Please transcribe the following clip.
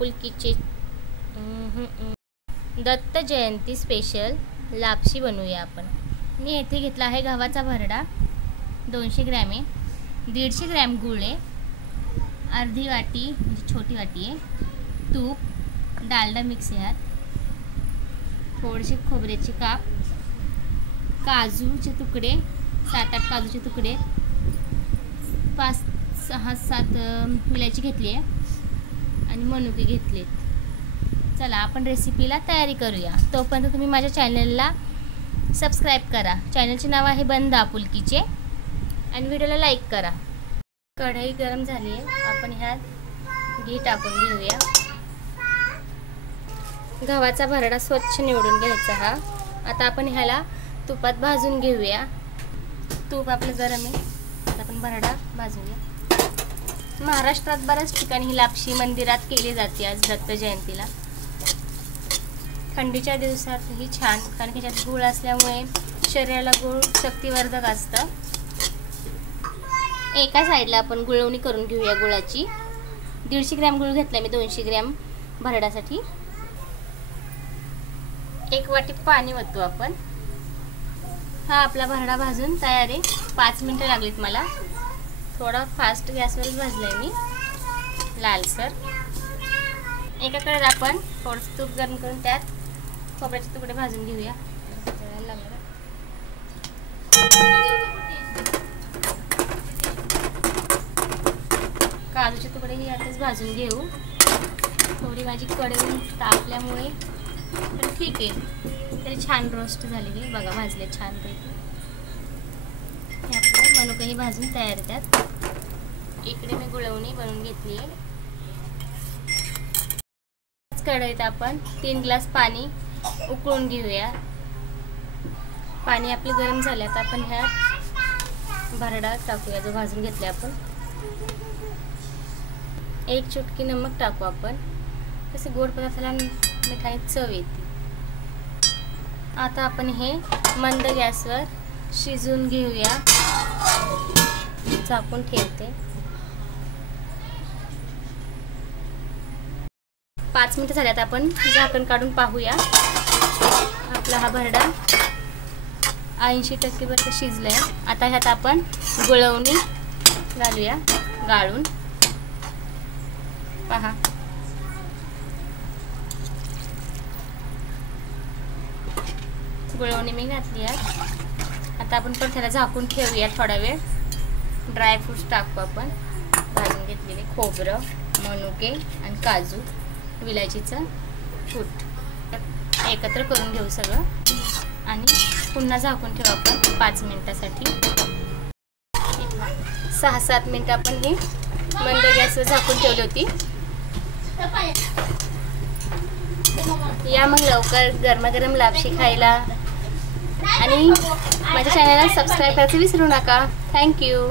आपुलकीचे Datta Jayanti special लापशी बनवूया आपण। मी येथे घेतला आहे गव्हाचा भरडा 200 ग्रॅम आहे, 150 ग्रॅम गूळ आहे, अर्धी वाटी म्हणजे छोटी वाटी आहे तूप, डालडा मिक्स आहे, थोडेसे खोबऱ्याचे काप, काजूचे तुकडे 7-8 काजूचे तुकडे, 5-6-7 विलायची घेतली आहे आणि मनुके घेतलेत। चला आपण रेसिपीला तयारी करूया। तोपर्यंत तुम्ही माझ्या चॅनलला सबस्क्राईब करा। चॅनलचे नाव आहे बंद आपुलकीचे आणि व्हिडिओला लाईक करा। कढई गरम झाली आहे, आपण ह्यात घी टाकून घेऊया। गव्हाचा भरडा स्वच्छ निवडून घ्यायचा हा। आता आपण ह्याला तुपात भाजून घेऊया। तूप आपलं गरम आहे, आता आपण भरडा भाजूया। महाराष्ट्रात बऱ्याच ठिकाणी ही लापशी मंदिरात केली जाते आज दत्त जयंतीला। थंडीच्या दिवसात ही छान, कारण की त्यात गूळ असल्यामुळे शरीराला गूळ शक्तिवर्धक असतं। एका साईडला आपण गुळवणी करून घेऊया गुळाची। 150 ग्रॅम गूळ घेतला मी 200 ग्रॅम भरड्यासाठी। 1 वाटी पाणी ओतू आपण। हा आपला भरडा भाजून तयार आहे। 5 मिनिटं लागलीत मला। थोडा फास्ट गॅसवरच भाजलाय मी लालसर। एका कढईत आपण थोडंसं तूप गरम करून त्यात खोबऱ्याचे तुकडे भाजून घेऊया। काजूचे तुकडे ही यातच भाजून घेऊ। थोडी माझी कढई तापल्यामुळे पण ठीक आहे, तरी छान रोस्ट झाले हे बघा, भाजले छान पैकी। हे आपलं मनुकही भाजून तयार त्यात। इकडे मी गुळवणी बनवून घेतली आहे। कढईत आपण 3 ग्लास पाणी उकळून घेऊया। पाणी आपले गरम झाले, आता आपण ह्यात भरडा टाकूया जो भाजून घेतला आपण। 1 चुटकी नमक टाकू आपण, तसे गोड पदार्थाला मिठाई चव येते। आता आपण हे मंद गॅसवर शिजून घेऊया। झाकून ठेवते। 5 मिनिटं झाल्यात, आपण झाकण काढून पाहूया। आपला हा भरडा 80% पर्यंत शिजलाय। आता ह्यात आपण गुळवणी घालूया गाळून, पहा गुळवणी मी घातली आहे। आता आपण पण त्याला झाकून ठेवूया थोडा वेळ। ड्रायफ्रूट्स टाकू आपण, भाजून घेतलेले खोबरं, मनुके आणि काजू, विलायचीचं कूट एकत्र करून घेऊ सगळं आणि पुन्हा झाकून ठेवू आपण 5 मिनिटासाठी। 6-7 मिनिटं आपण ही मंद गॅसवर झाकून ठेवली होती। या मग लवकर गरमागरम लापशी खायला आणि माझ्या चॅनलला सबस्क्राईब करायचं विसरू नका। थँक्यू।